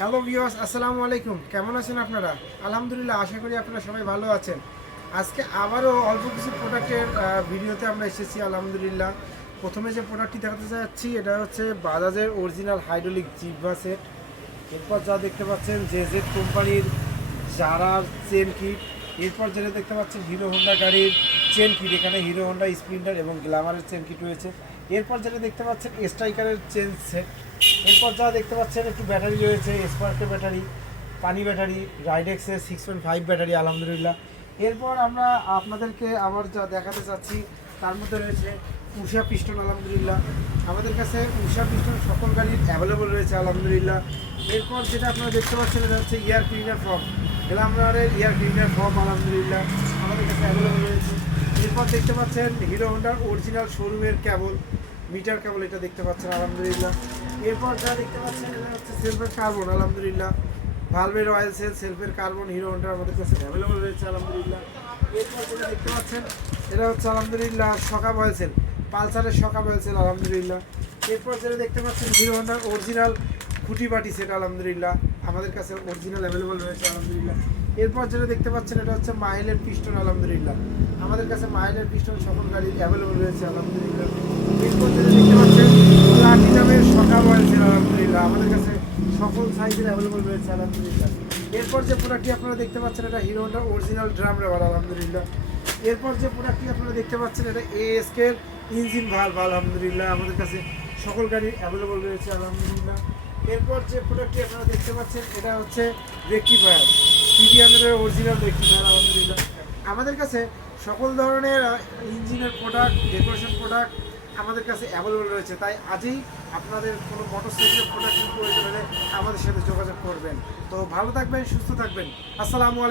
Hello viewers, আসসালামু আলাইকুম। কেমন আছেন আপনারা? আলহামদুলিল্লাহ, আশা করি আপনারা সবাই ভালো আছেন। আজকে আবারও অল্প কিছু প্রোডাক্টের ভিডিওতে আমরা এসেছি আলহামদুলিল্লাহ। প্রথমে যে প্রোডাক্টটি দেখাতে যাচ্ছি এটা হচ্ছে বাজাজের অরিজিনাল হাইড্রোলিক জিহ্বা সেট। এরপর যা দেখতে পাচ্ছেন জেড কোম্পানির জারার চেন কিট। এরপর যেটা দেখতে পাচ্ছেন হিরো হোন্ডা গাড়ির চেন কিট, এখানে হিরো হোন্ডা স্প্লেন্ডার এবং গ্ল্যামারের চেন কিট রয়েছে। এরপর যেটা দেখতে পাচ্ছেন স্ট্রাইকারের চেন সেট। এরপর যা দেখতে পাচ্ছেন একটু ব্যাটারি রয়েছে, স্পার্কের ব্যাটারি, পানি ব্যাটারি, রাইডেক্সের 6.5 ব্যাটারি আলহামদুলিল্লাহ। এরপর আমরা আপনাদেরকে আবার যা দেখাতে চাচ্ছি তার মধ্যে রয়েছে উষা পিস্টন আলহামদুলিল্লাহ। আমাদের কাছে উষা পিস্টন সকল গাড়ির অ্যাভেলেবল রয়েছে আলহামদুলিল্লাহ। এরপর যেটা আপনারা দেখতে পাচ্ছেন এটা হচ্ছে এয়ার ক্লিনার ফর্ম, গ্ল্যামারের এয়ার ক্লিনার ফর্ম আলহামদুলিল্লাহ আমাদের কাছে অ্যাভেলেবল রয়েছে। এরপর দেখতে পাচ্ছেন হিরো হোন্ডার অরিজিনাল শোরুমের কেবল, মিটার কেবল, এটা দেখতে পাচ্ছেন আলহামদুলিল্লাহ। এরপর যা দেখতে পাচ্ছেন এটা হচ্ছে সেলফের কার্বন আলহামদুলিল্লাহ। ভালভের অয়েল সেল, সেলফের কার্বন হিরো হোন্ডার আমাদের কাছে অ্যাভেলেবল রয়েছে আলহামদুলিল্লাহ। এরপর যেটা দেখতে পাচ্ছেন এটা হচ্ছে আলহামদুলিল্লাহ সকাপ অয়েল সেল, পালসারের সকাপ অয়েল সেল আলহামদুলিল্লাহ। এরপর যেটা দেখতে পাচ্ছেন হিরো হোন্ডার অরিজিনাল খুঁটি বাটি সেট আলহামদুলিল্লাহ আমাদের কাছে অরিজিনাল অ্যাভেলেবল রয়েছে আলহামদুলিল্লাহ। এরপর যেটা দেখতে পাচ্ছেন এটা হচ্ছে মাইলের পিস্টন আলহামদুলিল্লাহ আমাদের কাছে মাইলের পিস্টন সকল গাড়ির অ্যাভেলেবল রয়েছে আলহামদুলিল্লাহ। এরপর যেটা দেখতে পাচ্ছেন প্লাটিনামের সকাপ অয়েল সেল আলহামদুলিল্লাহ আমাদের কাছে সকল সাইজের অ্যাভেলেবল রয়েছে আলহামদুলিল্লাহ। এরপর যে প্রোডাক্টটি আপনারা দেখতে পাচ্ছেন এটা হিরো হোন্ডা অরিজিনাল ড্রাম রেবার আলহামদুলিল্লাহ। এরপর যে প্রোডাক্টটি আপনারা দেখতে পাচ্ছেন এটা এএসকের ইঞ্জিন ভালভ আলহামদুলিল্লাহ আমাদের কাছে সকল গাড়ি অ্যাভেলেবল রয়েছে আলহামদুলিল্লাহ। এরপর যে প্রোডাক্টটি আপনারা দেখতে পাচ্ছেন এটা হচ্ছে রেক্টিফায়ার, সিডিএমের অরিজিনাল রেক্টিফায়ার আলহামদুলিল্লাহ আমাদের কাছে সকল ধরনের ইঞ্জিনের প্রোডাক্ট, ডেকোরেশন প্রোডাক্ট আমাদের কাছে অ্যাভেলেবল রয়েছে। তাই আজই আপনাদের কোনো মোটরসাইকেলের প্রোডাক্টের প্রয়োজন হলে আমাদের সাথে যোগাযোগ করবেন। তো ভালো থাকবেন, সুস্থ থাকবেন। আসসালামু আলাইকুম।